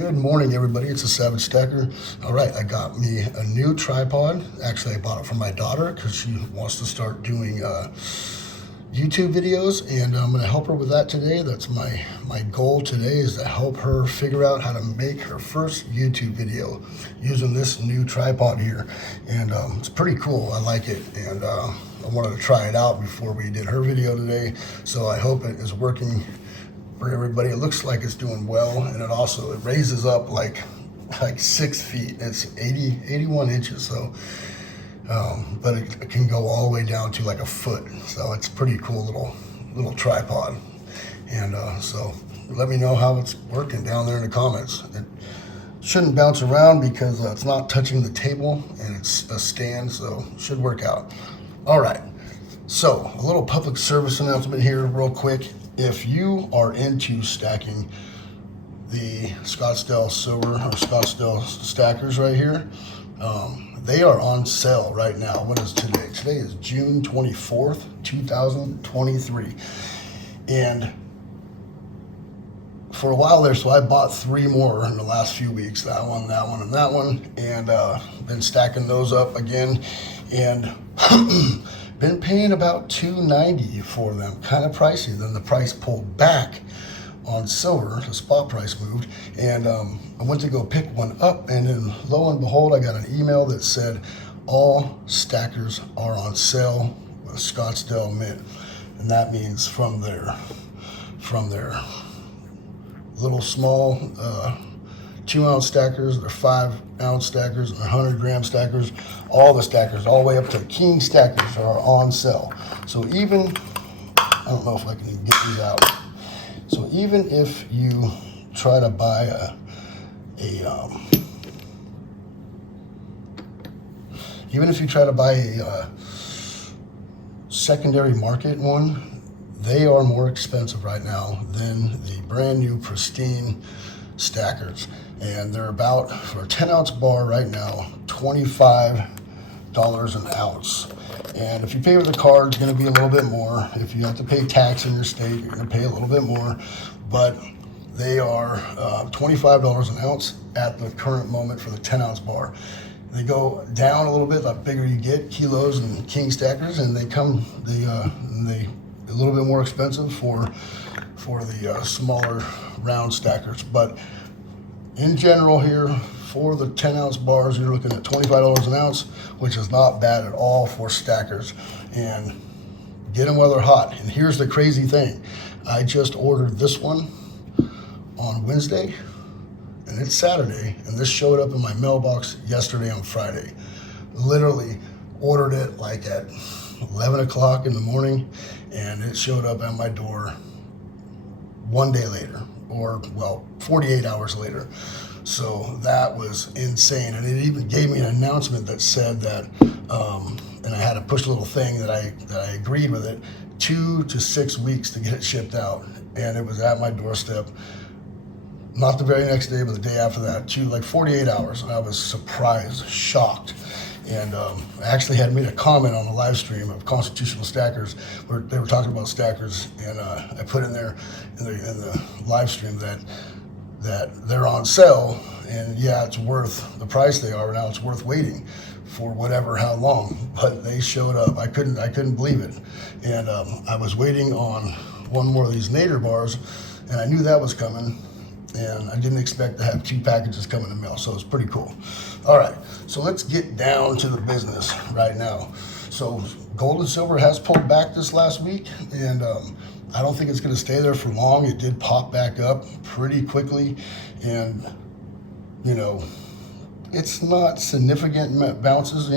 Good morning, everybody. It's a Savage Stacker. All right, I got me a new tripod. Actually, I bought it for my daughter because she wants to start doing YouTube videos, and I'm going to help her with that today. That's my goal today, is to help her figure out how to make her first YouTube video using this new tripod here. And it's pretty cool. I like it, and I wanted to try it out before we did her video today. So I hope it is working for everybody. It looks like it's doing well, and it raises up like 6 feet. It's 81 inches, so but it can go all the way down to like a foot. So it's pretty cool little tripod. And so let me know how it's working down there in the comments. It shouldn't bounce around because it's not touching the table, and it's a stand, so it should work out. All right, so a little public service announcement here real quick. If you are into stacking the Scottsdale silver or Scottsdale stackers right here, they are on sale right now. What is today? Today is June 24th, 2023. And for a while there, so I bought 3 more in the last few weeks. That one, and that one. And been stacking those up again. And been paying about $2.90 for them, kind of pricey. Then the price pulled back on silver, the spot price moved, and I went to go pick one up, and then lo and behold, I got an email that said all stackers are on sale with Scottsdale Mint. And that means from their little small 2-ounce stackers, their 5-ounce stackers, their 100-gram stackers, all the stackers, all the way up to king stackers are on sale. So even, I don't know if I can even get these out. So even if you try to buy a secondary market one, they are more expensive right now than the brand new pristine stackers. And they're about, for a 10-ounce bar right now, $25 an ounce. And if you pay with a card, it's going to be a little bit more. If you have to pay tax in your state, you're going to pay a little bit more. But they are $25 an ounce at the current moment for the 10-ounce bar. They go down a little bit the bigger you get, kilos and king stackers, and they a little bit more expensive for the smaller round stackers. But in general here, for the 10-ounce bars, you're looking at $25 an ounce, which is not bad at all for stackers. And get them while they're hot. And here's the crazy thing. I just ordered this one on Wednesday, and it's Saturday, and this showed up in my mailbox yesterday on Friday. Literally ordered it like at 11 o'clock in the morning, and it showed up at my door one day later, or well, 48 hours later. So that was insane. And it even gave me an announcement that said that, and I had to push a little thing that I agreed with it, 2 to 6 weeks to get it shipped out. And it was at my doorstep, not the very next day, but the day after that, like 48 hours. And I was surprised, shocked. And I actually had made a comment on the live stream of Constitutional Stackers where they were talking about stackers, and I put in there in the live stream that they're on sale, and yeah, it's worth the price they are now. It's worth waiting for how long, but they showed up. I couldn't believe it. And I was waiting on one more of these Nader bars, and I knew that was coming, and I didn't expect to have 2 packages come in the mail, so it's pretty cool. All right, so let's get down to the business right now. So gold and silver has pulled back this last week, and I don't think it's going to stay there for long. It did pop back up pretty quickly, and it's not significant bounces,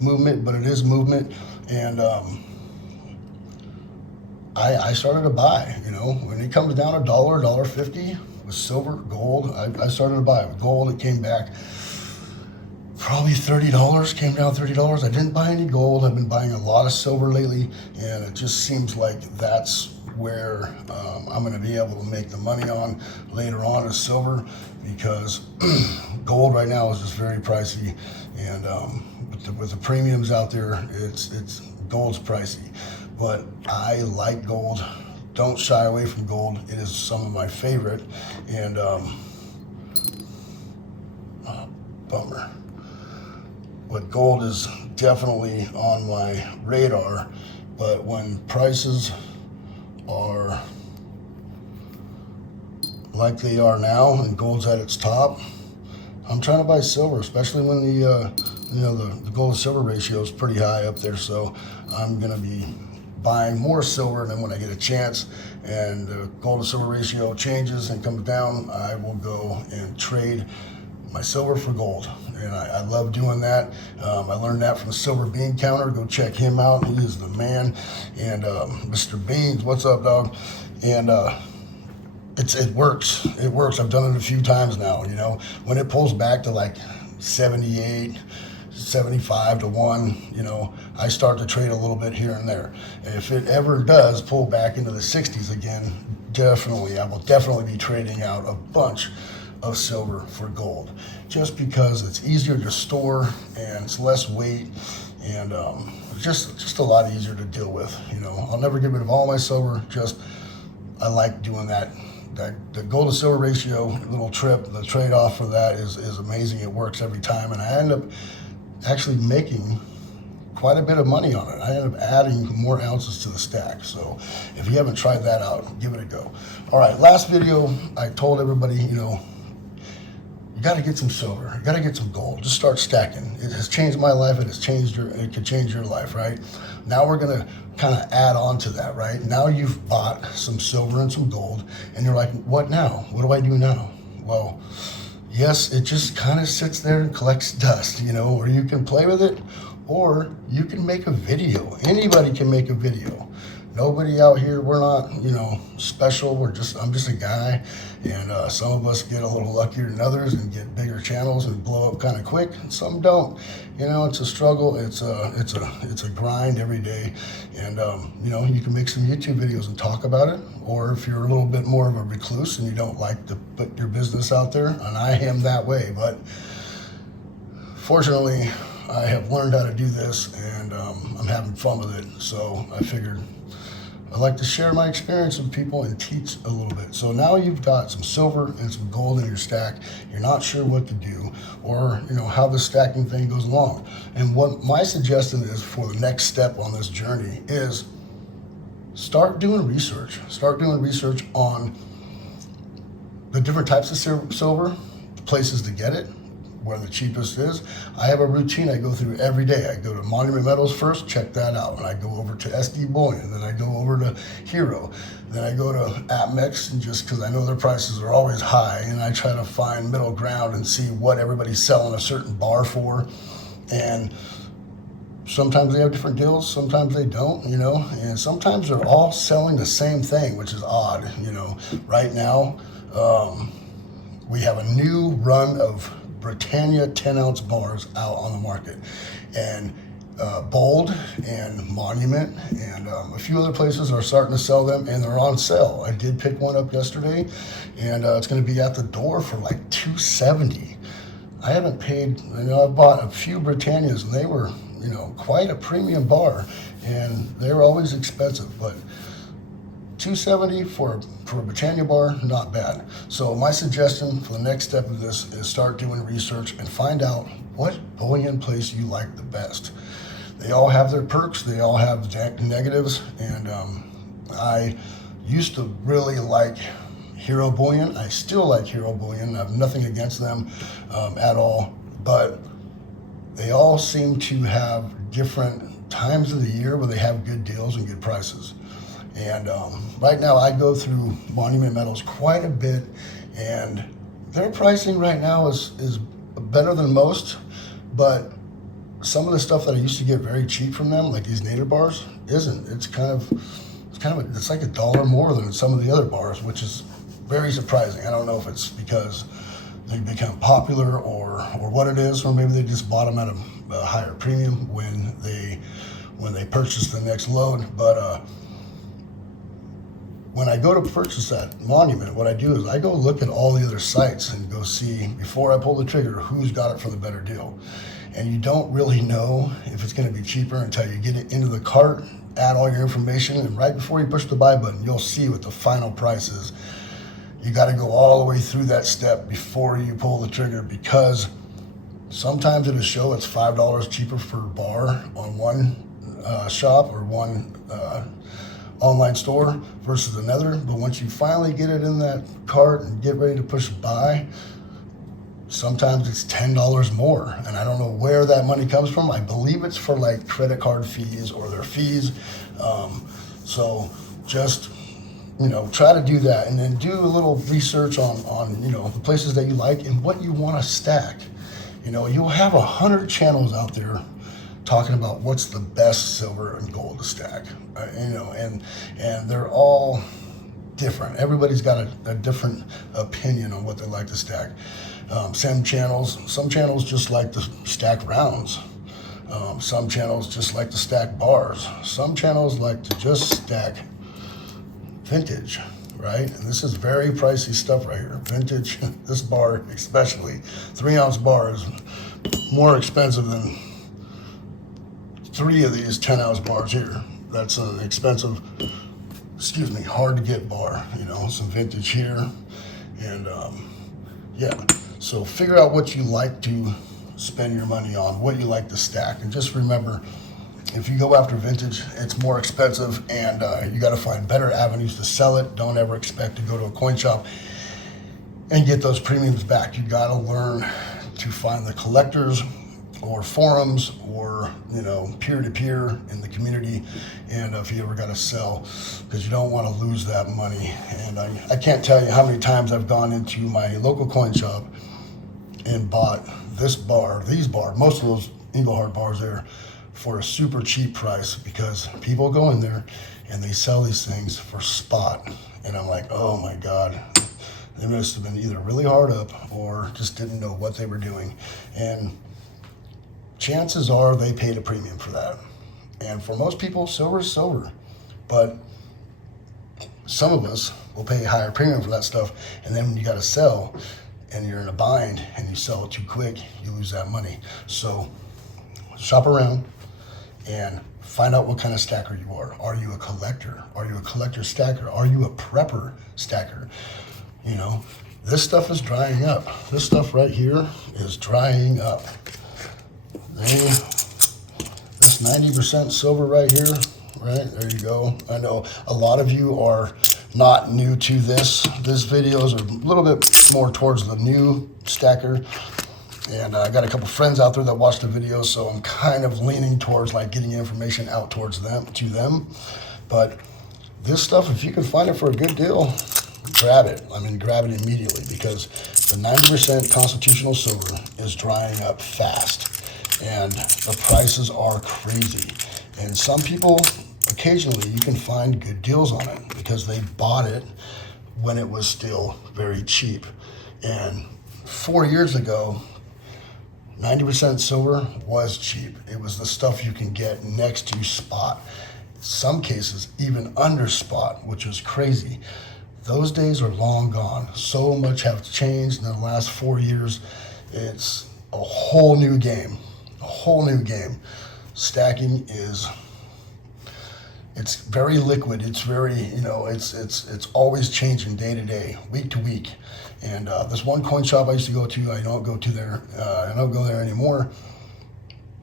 movement, but it is movement. And I started to buy, when it comes down $1, $1.50 with silver, gold, I started to buy. With gold, it came back probably $30, came down $30. I didn't buy any gold. I've been buying a lot of silver lately, and it just seems like that's where I'm going to be able to make the money on later on is silver, because gold right now is just very pricey, and with the premiums out there, it's gold's pricey. But I like gold. Don't shy away from gold. It is some of my favorite, and bummer. But gold is definitely on my radar, but when prices are like they are now and gold's at its top, I'm trying to buy silver, especially when the gold to silver ratio is pretty high up there. So I'm gonna be buying more silver, and then when I get a chance and the gold to silver ratio changes and comes down, I will go and trade my silver for gold. And I love doing that. I learned that from the Silver Bean Counter. Go check him out. He is the man. And Mr. Beans, what's up, dog? And it works. It works. I've done it a few times now. You know, when it pulls back to like 78, 75 to 1, you know, I start to trade a little bit here and there. If it ever does pull back into the 60s again, I will definitely be trading out a bunch of silver for gold, just because it's easier to store and it's less weight, and just a lot easier to deal with. You know, I'll never get rid of all my silver. Just I like doing that. The gold to silver ratio little trip, the trade-off for that is amazing. It works every time, and I end up actually making quite a bit of money on it. I end up adding more ounces to the stack. So if you haven't tried that out, give it a go. All right, last video I told everybody, you know, you got to get some silver, you got to get some gold, just start stacking. It has changed my life. It could change your life, right? Now we're going to kind of add on to that, right? Now you've bought some silver and some gold, and you're like, what now? What do I do now? Well, yes, it just kind of sits there and collects dust, you know, or you can play with it, or you can make a video. Anybody can make a video. Nobody out here, we're not, you know, special. I'm just a guy, and some of us get a little luckier than others and get bigger channels and blow up kind of quick, and some don't. You know, it's a struggle. It's a grind every day, and you know, you can make some YouTube videos and talk about it. Or if you're a little bit more of a recluse and you don't like to put your business out there, and I am that way, but fortunately, I have learned how to do this, and I'm having fun with it. So I figured I like to share my experience with people and teach a little bit. So now you've got some silver and some gold in your stack. You're not sure what to do, or you know how the stacking thing goes along. And what my suggestion is for the next step on this journey is start doing research. Start doing research on the different types of silver, the places to get it, where the cheapest is. I have a routine I go through every day. I go to Monument Metals first, check that out, and I go over to SD Bullion, then I go over to Hero, then I go to Amex, and just because I know their prices are always high, and I try to find middle ground and see what everybody's selling a certain bar for. And sometimes they have different deals, sometimes they don't, you know, and sometimes they're all selling the same thing, which is odd. You know, right now we have a new run of Britannia 10-ounce bars out on the market, and Bold and Monument and a few other places are starting to sell them, and they're on sale. I did pick one up yesterday, and it's going to be at the door for like $270. I haven't paid, you know, I bought a few Britannias, and they were, you know, quite a premium bar, and they're always expensive, but $270 for a Britannia bar, not bad. So my suggestion for the next step of this is start doing research and find out what bullion place you like the best. They all have their perks, they all have negatives, and I used to really like Hero Bullion. I still like Hero Bullion. I have nothing against them at all, but they all seem to have different times of the year where they have good deals and good prices. And right now I go through Monument Metals quite a bit, and their pricing right now is better than most, but some of the stuff that I used to get very cheap from them, like these native bars, isn't. It's like $1 more than some of the other bars, which is very surprising. I don't know if it's because they become popular or what it is, or maybe they just bought them at a higher premium when they purchased the next load. But when I go to purchase that Monument, what I do is I go look at all the other sites and go see, before I pull the trigger, who's got it for the better deal. And you don't really know if it's going to be cheaper until you get it into the cart, add all your information, and right before you push the buy button, you'll see what the final price is. You got to go all the way through that step before you pull the trigger, because Sometimes at a show, it's $5 cheaper per bar on one shop or one online store versus another. But once you finally get it in that cart and get ready to push buy, sometimes it's $10 more. And I don't know where that money comes from. I believe it's for like credit card fees or their fees. So just, try to do that, and then do a little research on the places that you like and what you want to stack. You'll have 100 channels out there talking about what's the best silver and gold to stack, and they're all different. Everybody's got a different opinion on what they like to stack. Some channels just like to stack rounds. Some channels just like to stack bars. Some channels like to just stack vintage, right? And this is very pricey stuff right here. Vintage, this bar especially, 3-ounce bar is more expensive than 3 of these 10-ounce bars here. That's an expensive, hard to get bar, some vintage here. And so figure out what you like to spend your money on, what you like to stack. And just remember, if you go after vintage, it's more expensive, and you got to find better avenues to sell it. Don't ever expect to go to a coin shop and get those premiums back. You got to learn to find the collectors or forums or peer-to-peer in the community, and if you ever got to sell, because you don't want to lose that money. And I can't tell you how many times I've gone into my local coin shop and bought these bars, most of those Engelhard bars there, for a super cheap price, because people go in there and they sell these things for spot. And I'm like, oh my God, they must have been either really hard up or just didn't know what they were doing. And chances are they paid a premium for that. And for most people, silver is silver. But some of us will pay a higher premium for that stuff. And then when you got to sell and you're in a bind and you sell it too quick, you lose that money. So shop around and find out what kind of stacker you are. Are you a collector? Are you a collector stacker? Are you a prepper stacker? This stuff is drying up. This stuff right here is drying up. This 90% silver right here, right? There you go. I know a lot of you are not new to this. This video is a little bit more towards the new stacker. And I got a couple friends out there that watch the videos, so I'm kind of leaning towards like getting information out to them. But this stuff, if you can find it for a good deal, grab it. Grab it immediately, because the 90% constitutional silver is drying up fast, and the prices are crazy. And some people, occasionally, you can find good deals on it because they bought it when it was still very cheap. And 4 years ago, 90% silver was cheap. It was the stuff you can get next to spot. Some cases, even under spot, which was crazy. Those days are long gone. So much has changed in the last 4 years. It's a whole new game. A whole new game. Stacking it's very liquid. It's very, it's always changing day to day, week to week. And this one coin shop I used to go to, I don't go there anymore.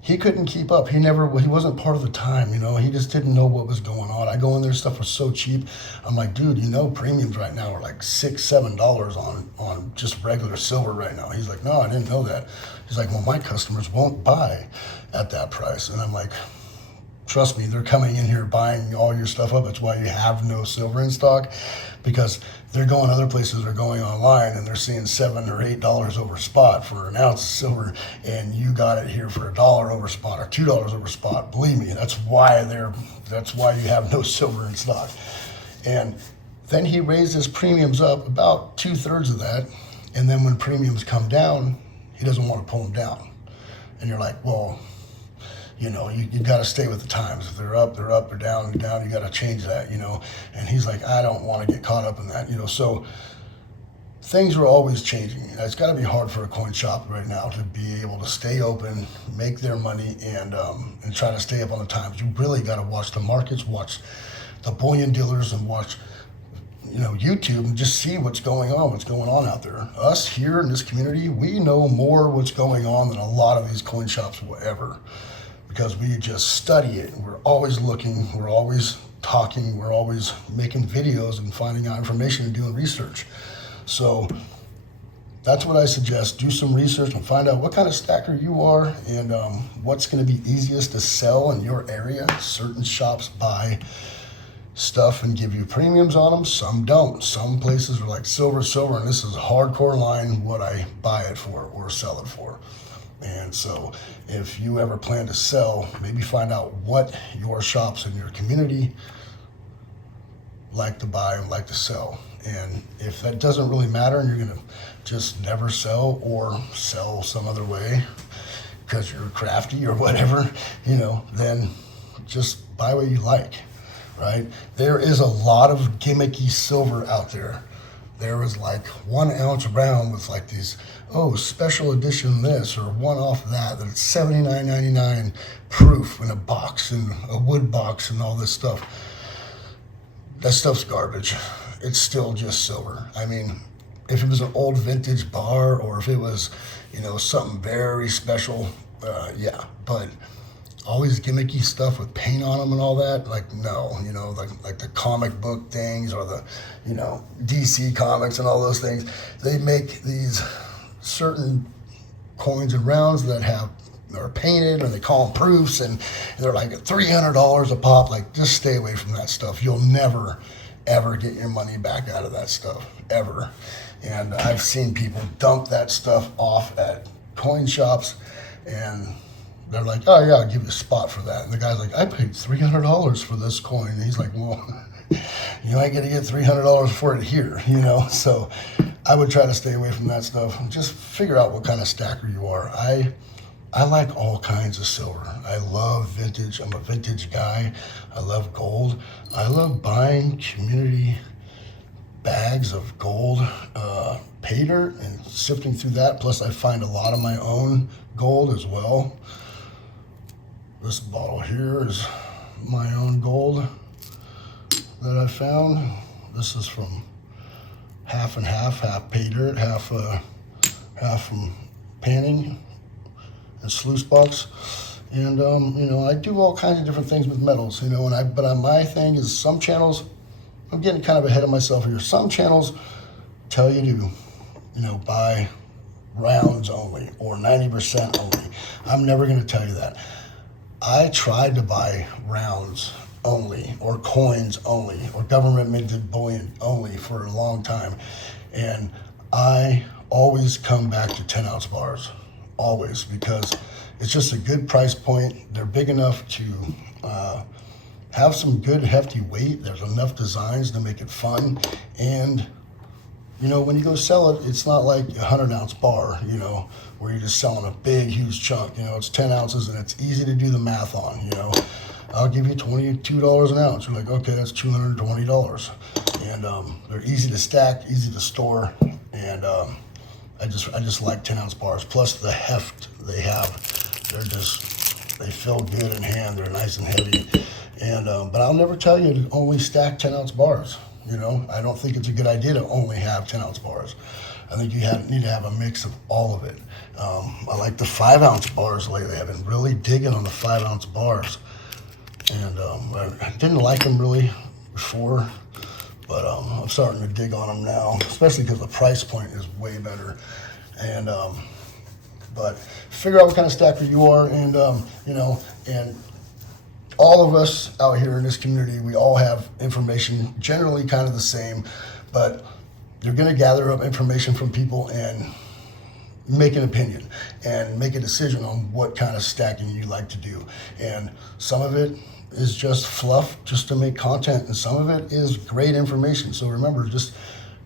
He couldn't keep up. He wasn't part of the time, he just didn't know what was going on. I go in there, stuff was so cheap. I'm like, dude, premiums right now are like $6-7 on just regular silver right now. He's like, no, I didn't know that. He's like, well, my customers won't buy at that price. And I'm like, trust me, they're coming in here buying all your stuff up. That's why you have no silver in stock, because they're going other places, they're going online, and they're seeing $7 or $8 over spot for an ounce of silver, and you got it here for $1 over spot or $2 over spot. Believe me, that's why you have no silver in stock. And then he raised his premiums up about 2/3 of that, and then when premiums come down, he doesn't want to pull them down. And you're like, well, you got to stay with the times. If they're up, they're up. They're down, you got to change that, And he's like, I don't want to get caught up in that, So things are always changing. It's got to be hard for a coin shop right now to be able to stay open, make their money, and try to stay up on the times. You really got to watch the markets, watch the bullion dealers, and watch YouTube and just see what's going on out there. Us here in this community, we know more what's going on than a lot of these coin shops will ever, because we just study it. We're always looking, we're always talking, we're always making videos and finding out information and doing research. So that's what I suggest. Do some research and find out what kind of stacker you are and what's going to be easiest to sell in your area. Certain shops buy stuff and give you premiums on them. Some don't. Some places are like silver, and this is a hardcore line what I buy it for or sell it for. And so if you ever plan to sell, maybe find out what your shops in your community like to buy and like to sell. And if that doesn't really matter and you're going to just never sell or sell some other way because you're crafty or whatever, then just buy what you like, right? There is a lot of gimmicky silver out there. There was like 1 ounce round with like these, special edition this or one off that's $79.99 proof in a box, and a wood box and all this stuff. That stuff's garbage. It's still just silver. I mean, if it was an old vintage bar or if it was, something very special, yeah. But all these gimmicky stuff with paint on them and all that, like no, like the comic book things or the, DC comics and all those things. They make these certain coins and rounds that are painted and they call them proofs and they're like $300 a pop. Like, just stay away from that stuff. You'll never ever get your money back out of that stuff, ever. And I've seen people dump that stuff off at coin shops and they're like, oh yeah, I'll give you a spot for that. And the guy's like, I paid $300 for this coin. And he's like, well, you ain't gonna get $300 for it here, So I would try to stay away from that stuff and just figure out what kind of stacker you are. I like all kinds of silver. I love vintage. I'm a vintage guy. I love gold. I love buying community bags of gold, pay dirt, and sifting through that. Plus, I find a lot of my own gold as well. This bottle here is my own gold that I found. This is from half and half pay dirt, half from panning and sluice box. And I do all kinds of different things with metals, but my thing is some channels, I'm getting kind of ahead of myself here. Some channels tell you to, buy rounds only or 90% only. I'm never going to tell you that. I tried to buy rounds only or coins only or government minted bullion only for a long time. And I always come back to 10 ounce bars, always, because it's just a good price point. They're big enough to have some good hefty weight. There's enough designs to make it fun. And, when you go sell it, it's not like a 100 ounce bar, where you're just selling a big, huge chunk. It's 10 ounces and it's easy to do the math on, I'll give you $22 an ounce. You're like, okay, that's $220. And they're easy to stack, easy to store. And I just like 10 ounce bars. Plus the heft they have, they feel good in hand. They're nice and heavy. And but I'll never tell you to only stack 10 ounce bars. I don't think it's a good idea to only have 10 ounce bars. I think you need to have a mix of all of it. I like the 5 ounce bars lately. I've been really digging on the 5 ounce bars. And I didn't like them really before, but I'm starting to dig on them now, especially because the price point is way better. And but figure out what kind of stacker you are, and and all of us out here in this community, we all have information generally kind of the same, but you're going to gather up information from people and make an opinion and make a decision on what kind of stacking you like to do. And some of it is just fluff just to make content, and some of it is great information. So remember, just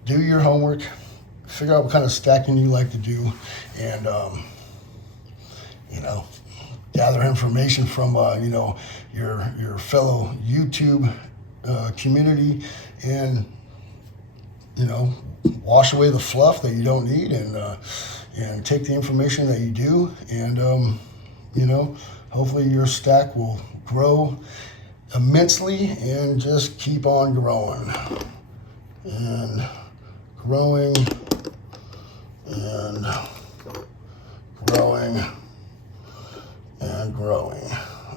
do your homework, figure out what kind of stacking you like to do, and gather information from your fellow YouTube community, and wash away the fluff that you don't need, and take the information that you do, and hopefully your stack will grow immensely and just keep on growing. and growing and growing and growing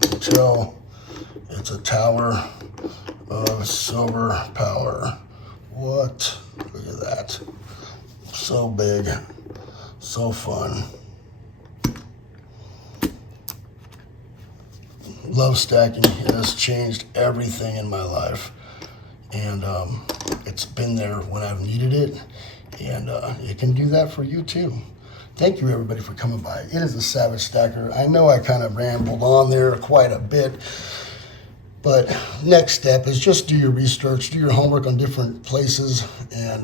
until it's a tower of silver power. What? Look at that. So big, so fun. Love stacking. It has changed everything in my life. And it's been there when I've needed it. And it can do that for you too. Thank you everybody for coming by. It is a Savage Stacker. I know I kind of rambled on there quite a bit. But next step is just do your research, do your homework on different places, and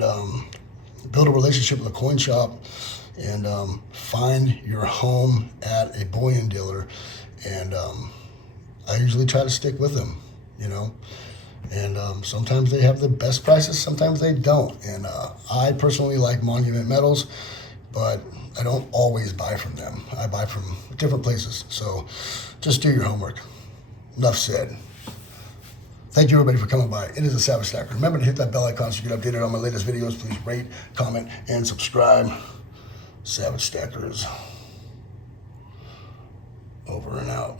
build a relationship with a coin shop, and find your home at a bullion dealer. And I usually try to stick with them, you know. And sometimes they have the best prices, sometimes they don't. And I personally like Monument Metals, but I don't always buy from them. I buy from different places. So just do your homework. Enough said. Thank you everybody for coming by. It is a Savage Stacker. Remember to hit that bell icon so you get updated on my latest videos. Please rate, comment, and subscribe. Savage Stackers. Over and out.